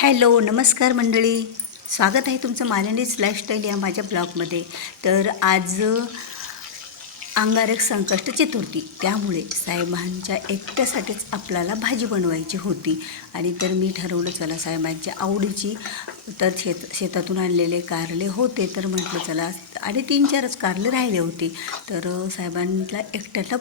Hello नमस्कार मंडळी. स्वागत आहे तुमचं मालनीज लाईफस्टाईल या माझ्या ब्लॉगमध्ये. तर आज अंगारक संकष्ट चतुर्थी त्यामुळे साहेबांच्या एकट्यासाठीच आपल्याला भाजी बनवायची होती. आणि तर मी ठरवलं चला साहेबांच्या आवडीची तर शेत शेतातून आणलेले कारले होते तर म्हटलं चला आणि तीन चारच कारले राहिले होते. तर साहेबांना एकट्याला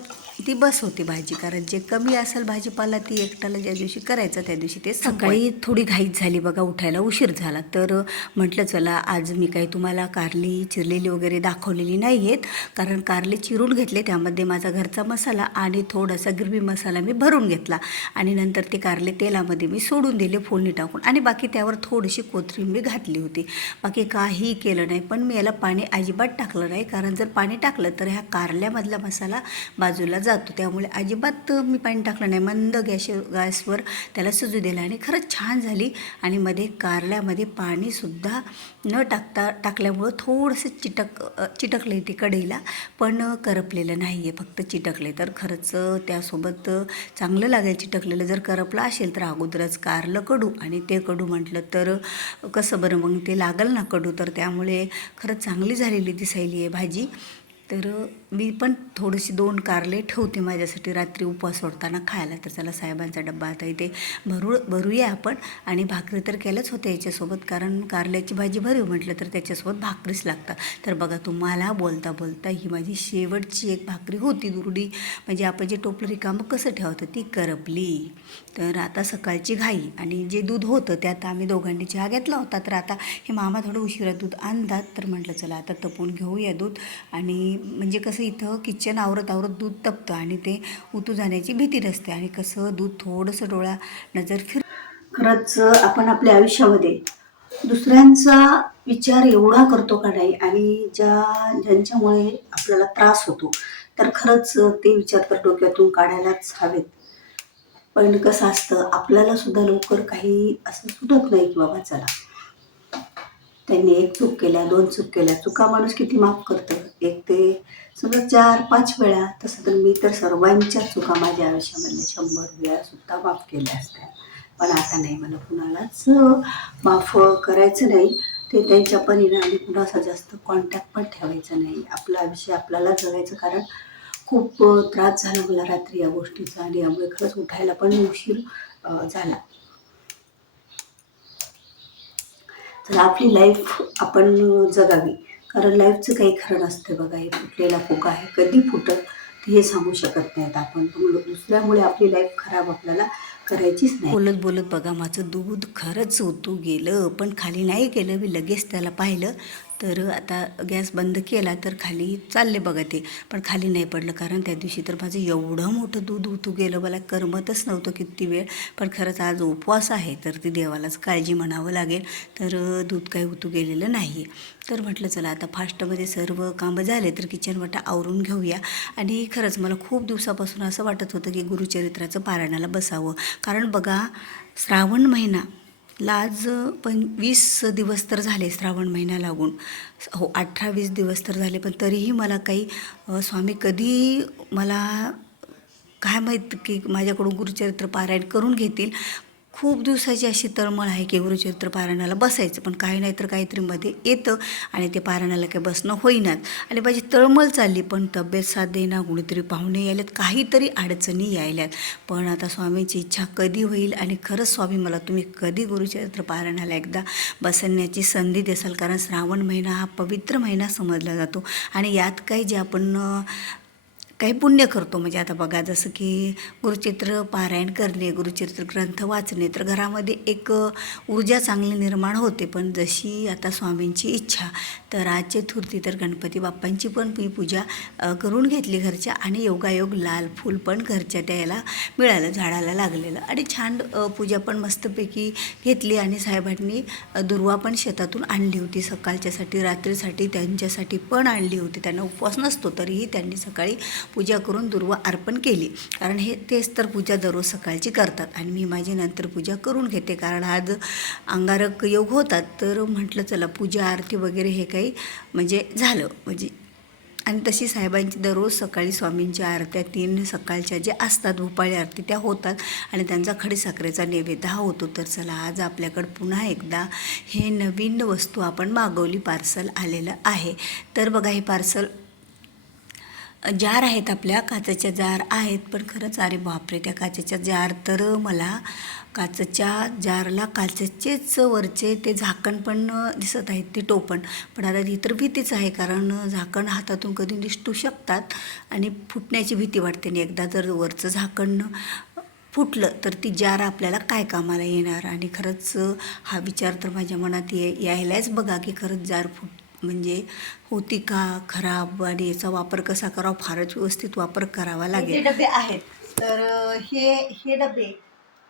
ती बस होती भाजी. कारण जे कमी असेल भाजीपाला ती एकट्याला ज्या दिवशी करायचं त्या दिवशी ते सकाळी थोडी घाईत झाली बघा उठायला उशीर झाला. तर म्हटलं चला आज मी काही तुम्हाला कारली चिरलेली वगैरे दाखवलेली नाही आहेत. कारण कारले चिरून घेतले त्यामध्ये माझा घरचा मसाला आणि थोडासा गिरवी मसाला मी भरून घेतला. आणि नंतर ते कारले तेलामध्ये मी सोडून दिले फोडणी टाकून. आणि बाकी त्यावर थोडीशी कोथिंबीर मी घातली होती. बाकी काही केलं नाही पण मी याला पाणी अजिबात टाकलं नाही. कारण जर पाणी टाकलं तर ह्या कारल्यामधला मसाला बाजूला जातो. त्यामुळे अजिबात मी पाणी टाकलं नाही. मंद गॅस गॅसवर त्याला सुजू दिला आणि खरंच छान झाली. आणि मध्ये कारल्यामध्ये पाणीसुद्धा न टाकता टाकल्यामुळं थोडंसं चिटक चिटकले ते कढईला. पण करपलेलं नाही आहे फक्त चिटकले. तर खरंच त्यासोबत चांगलं लागेल चिटकलेलं जर करपलं असेल तर अगोदरच कारलं कडू आणि ते कडू म्हटलं तर कसं बरं मग ते लागल ना कडू? तर त्यामुळे खरंच चांगली झालेली दिसायली आहे भाजी. तर मी पण थोडीशी दोन कारले ठेवते माझ्यासाठी रात्री उपवास सोडताना खायला. तर चला साहेबांचा डब्बा आता इथे भरू भरूया आपण. आणि भाकरी तर केल्याच होत्या याच्यासोबत कारण कारल्याची भाजी भरू म्हटलं तर त्याच्यासोबत भाकरीच लागतात. तर बघा तुम्हाला बोलता बोलता ही माझी शेवटची एक भाकरी होती दुरडी. म्हणजे आपण जे टोपलं रिकामं कसं ठेवतं ती करपली. तर आता सकाळची घाई आणि जे दूध होतं ते आता आम्ही दोघांनी चहा घेतला होता. तर आता हे मामा थोडं उशिरा दूध आणतात. तर म्हटलं चला आता तपून घेऊया दूध. आणि म्हणजे कसं इथं किचन आवरत आवरत दूध तपतं आणि ते उतू जाण्याची भीती नसते आणि कसं दूध थोडंसं डोळा नजर फिर खरंच आपण आपल्या आयुष्यामध्ये दुसऱ्यांचा विचार एवढा करतो का नाही आणि ज्या ज्यांच्यामुळे आपल्याला त्रास होतो तर खरंच ते विचार तर डोक्यातून काढायलाच हवेत. पण कसं असतं आपल्याला सुद्धा लवकर काही असं सुटत नाही की बाबा चला. त्यांनी एक चूक केल्या दोन चूक केल्या. चुका माणूस किती माफ करतं? एक ते समजा चार पाच वेळा तसं तर मी तर सर्वांच्या चुका माझ्या आयुष्यामध्ये शंभर वेळा सुद्धा माफ केल्या असत्या. पण आता नाही मला कुणालाच माफ करायचं नाही. ते त्यांच्या परिणामी आणि कुणाचा जास्त कॉन्टॅक्ट पण ठेवायचा नाही. आपलं आयुष्य आपल्याला जगायचं कारण खूप त्रास झाला मला रात्री या गोष्टीचा आणि यामुळे खरंच उठायला पण उशीर झाला. तर आपली लाईफ आपण जगावी. कारण लाईफचं काही खरं नसतं बघा हे फुटलेला फुका आहे. कधी फुटत ते हे सांगू शकत नाहीत आपण. दुसऱ्यामुळे आपली लाईफ खराब आपल्याला करायचीच नाही. बोलत बोलत बघा माझं दूध खरंच होतो गेलं. पण खाली नाही गेलं मी लगेच त्याला पाहिलं. तर आता गॅस बंद केला तर खाली चालले बघा ते. पण खाली नाही पडलं कारण त्या दिवशी तर माझं एवढं मोठं दूध उतू गेलं मला करमतच नव्हतं किती वेळ. पण खरंच आज उपवास आहे तर ती देवालाच काळजी म्हणावं लागेल. तर दूध काही उतू गेलेलं नाही तर म्हटलं चला आता फास्टमध्ये सर्व कामं झाले तर किचन वाटा आवरून घेऊया. आणि खरंच मला खूप दिवसापासून असं वाटत होतं की गुरुचरित्राचं पारायणाला बसावं. कारण बघा श्रावण महिना लाज पण वीस दिवस तर झाले श्रावण महिना लागून. हो अठरा वीस दिवस तर झाले पण तरीही मला काही स्वामी कधी मला काय माहीत की माझ्याकडून गुरुचरित्र पारायण करून घेतील. खूप दिवसाची अशी तळमळ आहे की गुरुचरित्र पारायणाला बसायचं पण काही नाही तर काहीतरी मध्ये येतं आणि ते पारायणाला काही बसणं होईनात. आणि माझी तळमळ चालली पण तब्येत साथ देईना कुणीतरी पाहुणे यायल्यात काहीतरी अडचणी यायल्यात. पण आता स्वामींची इच्छा कधी होईल आणि खरंच स्वामी मला तुम्ही कधी गुरुचरित्र पारायणाला एकदा बसण्याची संधी देसाल? कारण श्रावण महिना हा पवित्र महिना समजला जातो. आणि यात काही जे आपण काही पुण्य करतो. म्हणजे आता बघा जसं की गुरुचित्र पारायण करणे गुरुचित्र ग्रंथ वाचणे तर घरामध्ये एक ऊर्जा चांगली निर्माण होते. पण जशी आता स्वामींची इच्छा तर आज चतुर्थी तर गणपती बाप्पांची पण मी पूजा करून घेतली घरच्या. आणि योगायोग लाल फूल पण घरच्या त्याला मिळालं झाडाला लागलेलं. आणि छान पूजा पण मस्तपैकी घेतली. आणि साहेबांनी दुर्वा पण शेतातून आणली होती. सकाळच्यासाठी रात्रीसाठी त्यांच्यासाठी पण आणली होती. त्यांना उपवास नसतो तरीही त्यांनी सकाळी पूजा करून दुर्वा अर्पण केली. कारण हे तेच तर पूजा दररोज सकाळची करतात. आणि मी माझी नंतर पूजा करून घेते. कारण आज अंगारक योग होतात. तर म्हटलं चला पूजा आरती वगैरे हे काही म्हणजे झालं. म्हणजे आणि तशी साहेबांची दररोज सकाळी स्वामींच्या आरत्या तीन सकाळच्या ज्या असतात भोपाळी आरती त्या होतात. आणि त्यांचा खडीसाखरेचा नैवेद्य हा होतो. तर चला आज आपल्याकडं पुन्हा एकदा हे नवीन वस्तू आपण मागवली पार्सल आलेलं आहे. तर बघा हे पार्सल जार आहेत आपल्या काचेच्या जार आहेत पण खरंच अरे बापरे त्या काचेच्या जार तर मला काचेच्या जारला काचेचेच वरचे ते झाकण पण दिसत आहेत ते टोपण. पण आता ही तर भीतीच आहे कारण झाकण हातातून कधी दिसटू शकतात आणि फुटण्याची भीती वाटते. आणि एकदा जर वरचं झाकण फुटलं तर ती जार आपल्याला काय कामाला येणार? आणि खरंच हा विचार तर माझ्या मनात ये यायलाच बघा की खरंच जार फुट म्हणजे होती का खराब आणि याचा वापर कसा करावा? फारच व्यवस्थित वापर करावा लागेल. डबे आहेत तर हे हे डबे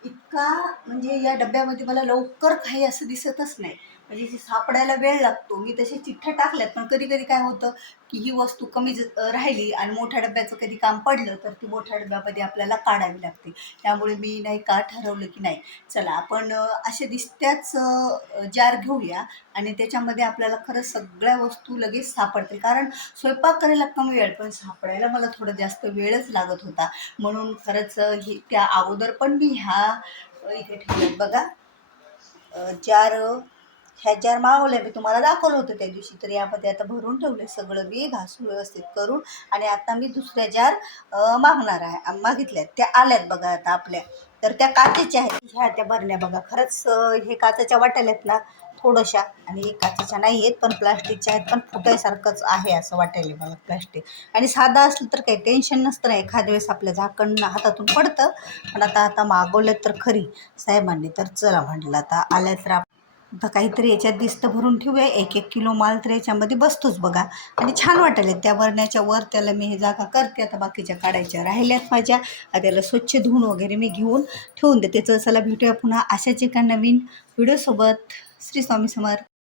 इतका म्हणजे या डब्यामध्ये मला लवकर काही असं दिसतच नाही. म्हणजे सापडायला वेळ लागतो. मी तसे चिठ्ठ्या टाकल्यात पण कधी कधी काय होतं की ही वस्तू कमी ज- राहिली आणि मोठ्या डब्याचं कधी काम पडलं तर ती मोठ्या डब्यामध्ये आपल्याला काढावी लागते. त्यामुळे मी नाही का ठरवलं की नाही. चला आपण असे दिसत्याच जार घेऊया आणि त्याच्यामध्ये आपल्याला खरंच सगळ्या वस्तू लगेच सापडतील. कारण स्वयंपाक करायला कमी वेळ पण सापडायला मला थोडं जास्त वेळच लागत होता. म्हणून खरंच ही त्या अगोदर पण मी ह्या इथे ठेवल्यात बघा. जार ह्याच्यावर ह्या मागवल्या मी तुम्हाला दाखवलं होतं त्या दिवशी. तर यामध्ये आता भरून ठेवले सगळं मी घासून व्यवस्थित करून. आणि आता मी दुसऱ्या जार मागणार आहे. मागितल्या. मागितल्यात त्या आल्यात बघा आता आपल्या. तर त्या काचेच्या आहेत. ह्या त्या भरण्या बघा. खरंच हे काचेच्या वाटायल्यात ना थोड्याशा आणि हे काचेच्या नाही आहेत पण प्लास्टिकच्या आहेत. पण फुटायसारखंच आहे असं वाटायला मला प्लास्टिक. आणि साधं असलं तर काही टेन्शन नसतं ना. एखाद्या वेळेस आपल्या झाकण हातातून पडतं. पण आता आता मागवलं तर खरी. साहेबांनी तर चला म्हटलं आता आल्या तर काहीतरी याच्यात दिसतं भरून ठेवूया. एक एक किलो माल तर याच्यामध्ये बसतोच बघा. आणि छान वाटेल त्या वरण्याच्या वर त्याला मी हे जागा करते. आता बाकीच्या काढायच्या राहिल्यात माझ्या. त्याला स्वच्छ धुवून वगैरे मी घेऊन ठेवून देते. चला भेटूया पुन्हा अशाच एका नवीन व्हिडिओसोबत. श्री स्वामी समर्थ.